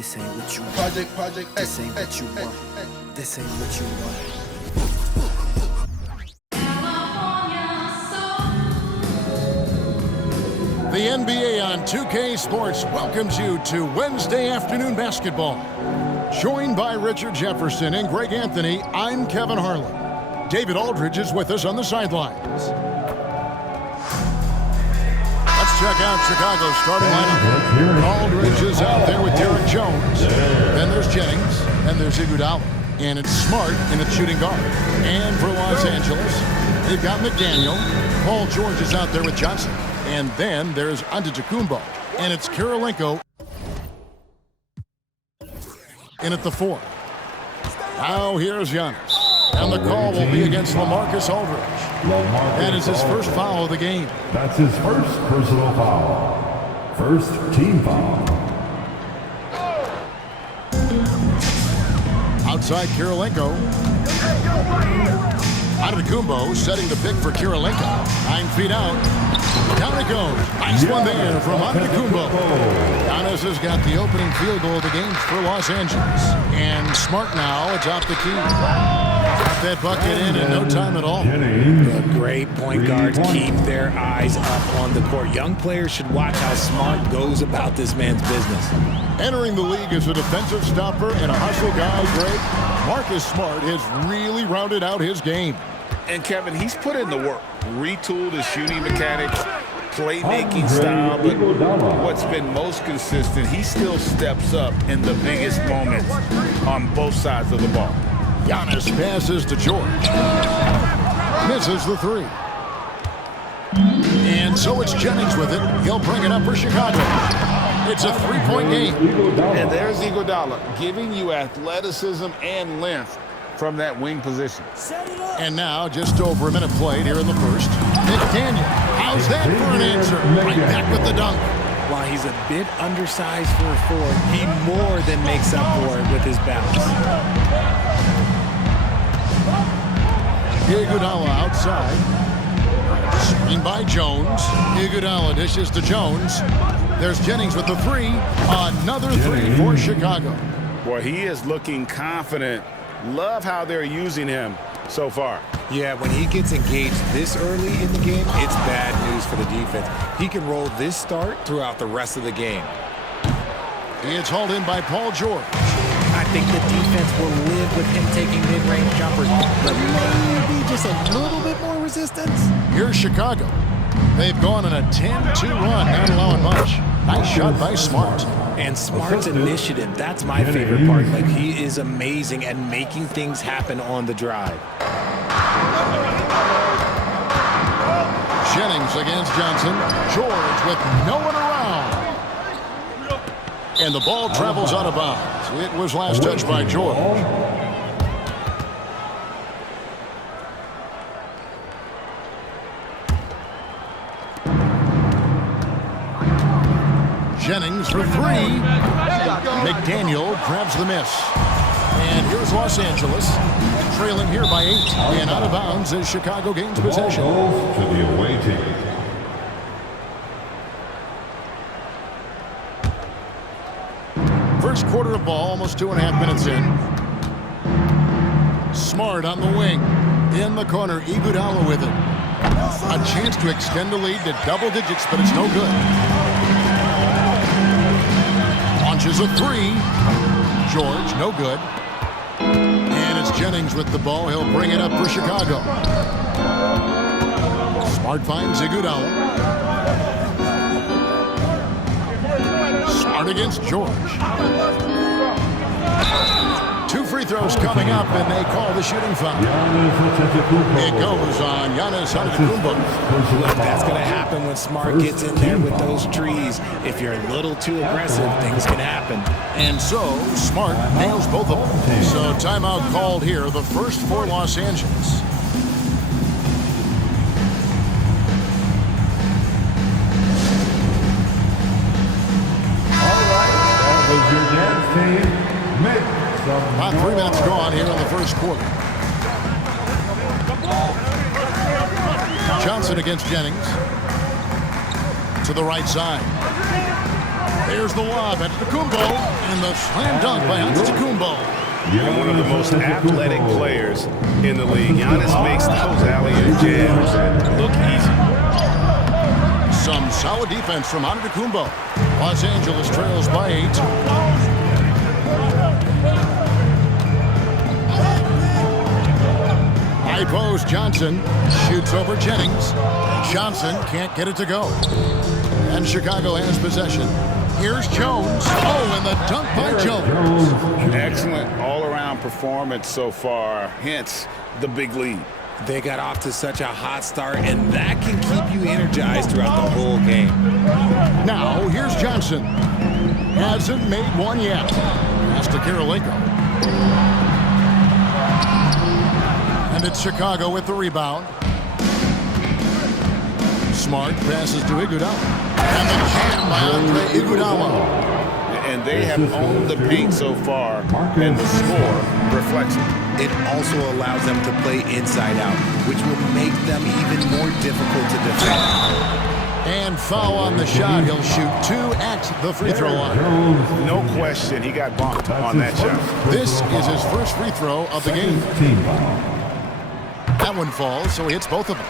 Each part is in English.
This ain't what you want. Project This ain't what you want. This ain't what you want. The NBA on 2K Sports welcomes you to Wednesday afternoon basketball. Joined by Richard Jefferson and Greg Anthony, I'm Kevin Harlan. David Aldridge is with us on the sidelines. Let's check out Chicago's starting lineup. Aldridge is out there with Derek Jones. Then there's Jennings. Then there's Iguodala. And it's Smart in its shooting guard. And for Los Angeles, they've got McDaniel. Paul George is out there with Johnson. And then there's Antetokounmpo. And it's Kirilenko in at the 4. Now here's Giannis. And the call will be against LaMarcus Aldridge. That is his first foul of the game. That's his first personal foul. First team foul. Outside Kirilenko. Antetokounmpo setting the pick for Kirilenko. 9 feet out. Down it goes. Nice one there from Antetokounmpo. Giannis has got the opening field goal of the game for Los Angeles. And Smart now atop the key. Got that bucket in no time at all. The great point guards keep their eyes up on the court. Young players should watch how Smart goes about this man's business. Entering the league as a defensive stopper and a hustle guy, Greg, Marcus Smart has really rounded out his game. And Kevin, he's put in the work, retooled his shooting mechanics, playmaking style, but what's been most consistent, he still steps up in the biggest moments on both sides of the ball. Giannis passes to George. Misses the 3. And so it's Jennings with it. He'll bring it up for Chicago. It's a 3-point game. And there's Iguodala giving you athleticism and length from that wing position. And now, just over a minute played here in the first. McDaniel, how's that for an answer? Right back with the dunk. While he's a bit undersized for a forward, he more than makes up for it with his bounce. Iguodala outside. Screen by Jones. Iguodala dishes to Jones. There's Jennings with the 3. Another 3 for Chicago. Boy, he is looking confident. Love how they're using him so far. Yeah, when he gets engaged this early in the game, it's bad news for the defense. He can roll this start throughout the rest of the game. It's hauled in by Paul George. I think the defense will live with him taking mid-range jumpers, but maybe just a little bit more resistance. Here's Chicago. They've gone on a 10-2 run, not allowing much. Nice shot by Smart. And Smart's initiative, that's my favorite part. Like, he is amazing at making things happen on the drive. Jennings against Johnson. George with no one around. And the ball travels out of bounds. It was last touched by George. Jennings for 3. McDaniel grabs the miss. And here's Los Angeles, trailing here by 8. And out of bounds as Chicago gains possession. To the away team. First quarter of ball, almost 2.5 minutes in. Smart on the wing. In the corner, Iguodala with it. A chance to extend the lead to double digits, but it's no good. Launches a 3. George, no good. And it's Jennings with the ball. He'll bring it up for Chicago. Smart finds Iguodala. Smart against George. 2 free throws coming up, and they call the shooting foul. It goes on Giannis Antetokounmpo. That's going to happen when Smart gets in there with those trees. If you're a little too aggressive, things can happen. And so, Smart nails both of them. So, timeout called here, the first for Los Angeles. All right, that was your dance team. Make some About 3 minutes gone here in the first quarter. Johnson against Jennings. To the right side. There's the lob at Antetokounmpo, and the slam dunk by Antetokounmpo. And one of the most athletic players in the league. Giannis makes those alley-oop jams look easy. Some solid defense from Antetokounmpo. Los Angeles trails by 8. High post, Johnson shoots over Jennings. Johnson can't get it to go. And Chicago has possession. Here's Jones. Oh, and the dunk by Jones. Excellent all-around performance so far, hence the big lead. They got off to such a hot start, and that can keep you energized throughout the whole game. Now, here's Johnson. Hasn't made one yet. Pass to Karolinko. And it's Chicago with the rebound. Smart passes to Iguodala. And the jam by Andre Iguodala. And they have owned the paint so far, and the score reflects it. It also allows them to play inside out, which will make them even more difficult to defend. And foul on the shot. He'll shoot 2 at the free throw line. No question, he got bumped on that shot. This is his first free throw of the game. That one falls, so he hits both of them.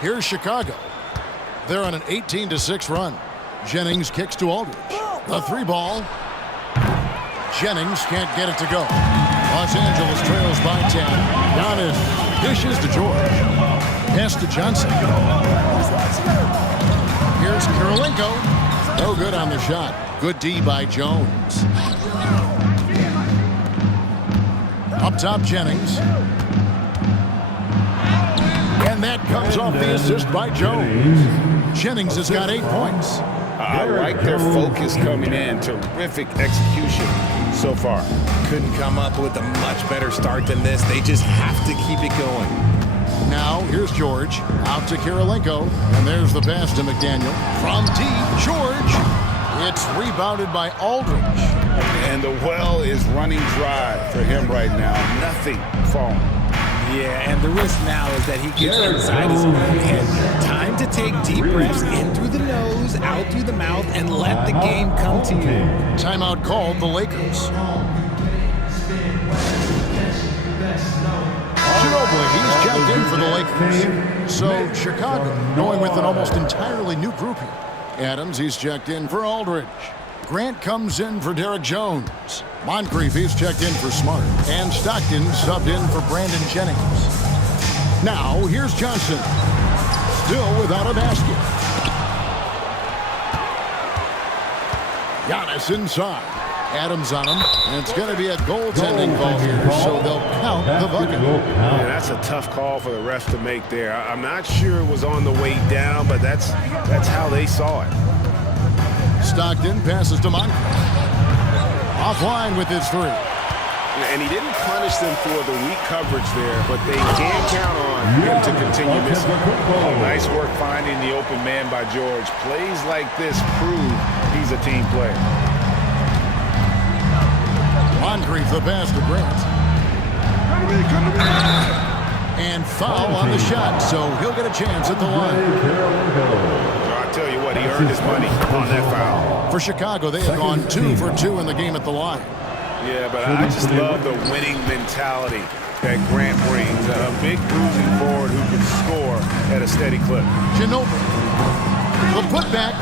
Here's Chicago. They're on an 18-6 run. Jennings kicks to Aldridge. The 3-ball. Jennings can't get it to go. Los Angeles trails by 10. Giannis dishes to George. Pass to Johnson. Here's Karolinko. No good on the shot. Good D by Jones. Up top, Jennings. And that comes off the assist by Jones. Jennings has got 8 points. I like their focus coming in. Terrific execution so far. Couldn't come up with a much better start than this. They just have to keep it going. Now, here's George. Out to Karolinko. And there's the pass to McDaniel. From deep, George. It's rebounded by Aldridge. And the well is running dry for him right now. Nothing falling. Yeah, and the risk now is that he gets inside his own head. Time to take deep breaths in through the nose, out through the mouth, and let the game come to you. Timeout called the Lakers. Ginobili, he's checked in for the Lakers. So Chicago going with an almost entirely new group here. Adams, he's checked in for Aldridge. Grant comes in for Derek Jones. Moncrief, he's checked in for Smart. And Stockton subbed in for Brandon Jennings. Now, here's Johnson. Still without a basket. Giannis inside. Adams on him. And it's going to be a goaltending call here, so they'll count the bucket. Yeah, that's a tough call for the refs to make there. I'm not sure it was on the way down, but that's how they saw it. Stockton passes to Moncrief. Offline with his 3. And he didn't punish them for the weak coverage there, but they can count on him to continue missing. Oh, nice work finding the open man by George. Plays like this prove he's a team player. Moncrief the pass to Grant. And foul on the shot, so he'll get a chance at the line. I'll tell you what, he earned his money on that foul. For Chicago, they have gone 2 for 2 in the game at the line. Yeah, but I just love the winning mentality that Grant brings. A big bruising forward who can score at a steady clip. Ginobili. The putback.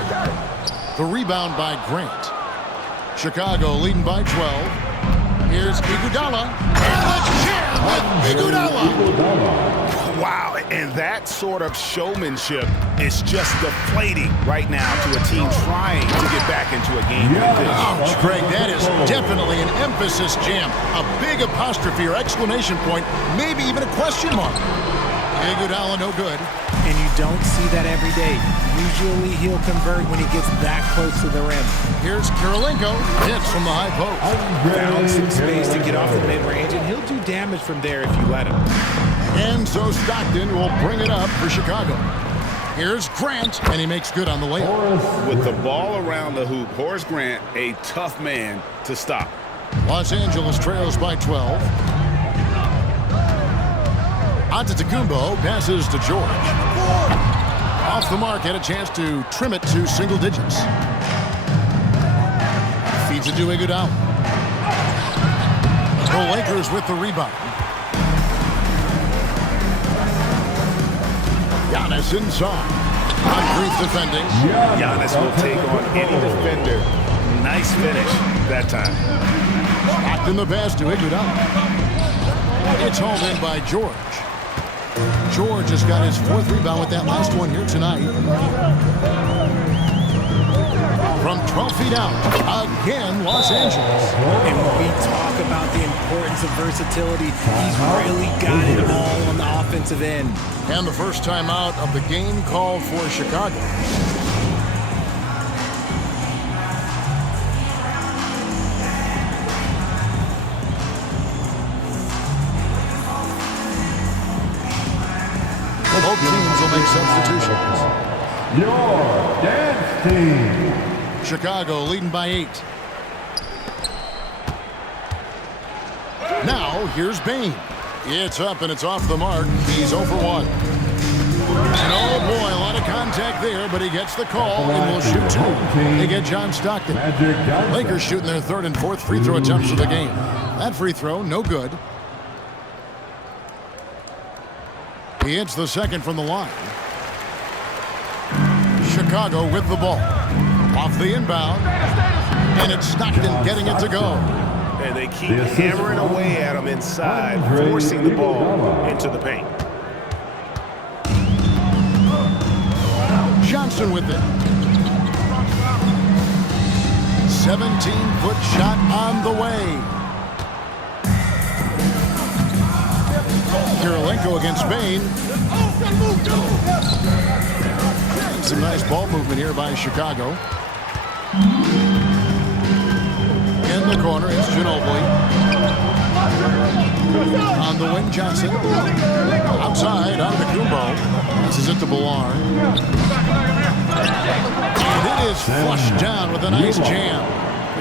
The rebound by Grant. Chicago leading by 12. Here's Iguodala. And the jam with Iguodala. Wow, and that sort of showmanship is just deflating right now to a team trying to get back into a game like this. Ouch, Craig, that is definitely an emphasis jam. A big apostrophe or exclamation point, maybe even a question mark. Iguodala no good. And you don't see that every day. Usually he'll convert when he gets that close to the rim. Here's Karolinko. Hits from the high post. Found some space to get off the mid-range, and he'll do damage from there if you let him. And so Stockton will bring it up for Chicago. Here's Grant, and he makes good on the layup. With the ball around the hoop, Horace Grant, a tough man to stop. Los Angeles trails by 12. Antetokounmpo passes to George. Off the mark, had a chance to trim it to single digits. Feeds it to Iguodala. The Lakers with the rebound. Giannis inside. Concrete defending. Giannis will take on any defender. Nice finish that time. Locked in the pass to Iguodala. It's hauled in by George. George has got his 4th rebound with that last one here tonight. From 12 feet out, again, Los Angeles. And when we talk about the importance of versatility, he's really got it all on the offensive end. And the first time out of the game called for Chicago. Both teams will make substitutions. Your dance team. Chicago leading by 8. Now, here's Bane. It's up and it's off the mark. He's 0 for 1. And oh boy, a lot of contact there, but he gets the call and will shoot 2. They get John Stockton. Lakers shooting their 3rd and 4th free throw attempts of the game. That free throw, no good. He hits the 2nd from the line. Chicago with the ball. Off the inbound. And it's Stockton getting it to go. And they keep hammering away at him inside, forcing the ball into the paint. Johnson with it. 17-foot shot on the way. Kirilenko against Bane. Some nice ball movement here by Chicago. In the corner, it's Ginobili. On the wing, Johnson. Outside, Antetokounmpo. This is it to Ballard. And it is flushed down with a nice jam.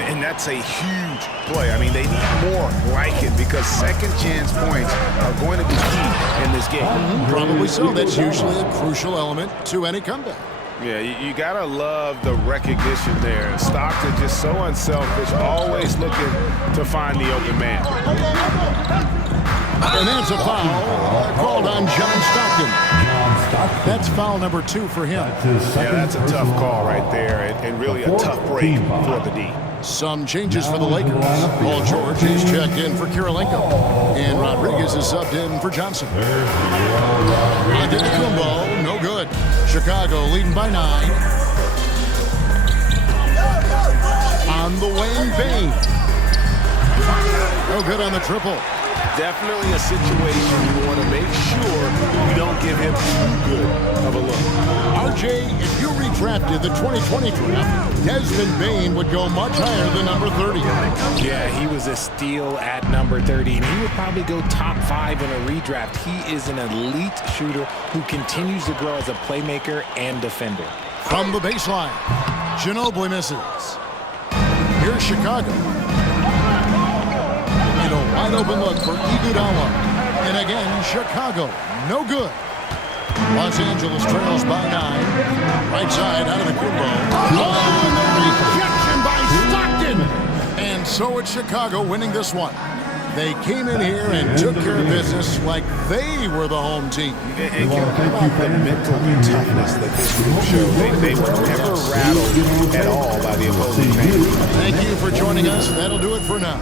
And that's a huge play. I mean, they need more like it because second chance points are going to be key in this game. Probably so. That's usually a crucial element to any comeback. Yeah, you got to love the recognition there. Stockton just so unselfish, always looking to find the open man. And that's a foul called on John Stockton. That's foul number 2 for him. Yeah, that's a tough call right there and really a tough break for the D. Some changes for the Lakers. Paul George is checked in for Kirilenko. And Rodriguez is subbed in for Johnson. Antetokounmpo, no good. Chicago leading by 9. On the wing, Bane. No good on the triple. Definitely a situation you want to make sure you don't give him too good of a look. RJ, if you redrafted the 2020 draft, Desmond Bane would go much higher than number 30. Yeah, he was a steal at number 30, and he would probably go top 5 in a redraft. He is an elite shooter who continues to grow as a playmaker and defender. From the baseline, Ginobili misses. Here's Chicago. A wide open look for Iguodala. And again, Chicago, no good. Los Angeles trails by 9. Right side out of the Kumbo. Oh, the rejection by Stockton. And so it's Chicago winning this one. They came in here and took care of business like they were the home team. And about the mental toughness that this group showed. They were never rattled at all by the opposing team. Thank you for joining us. That'll do it for now.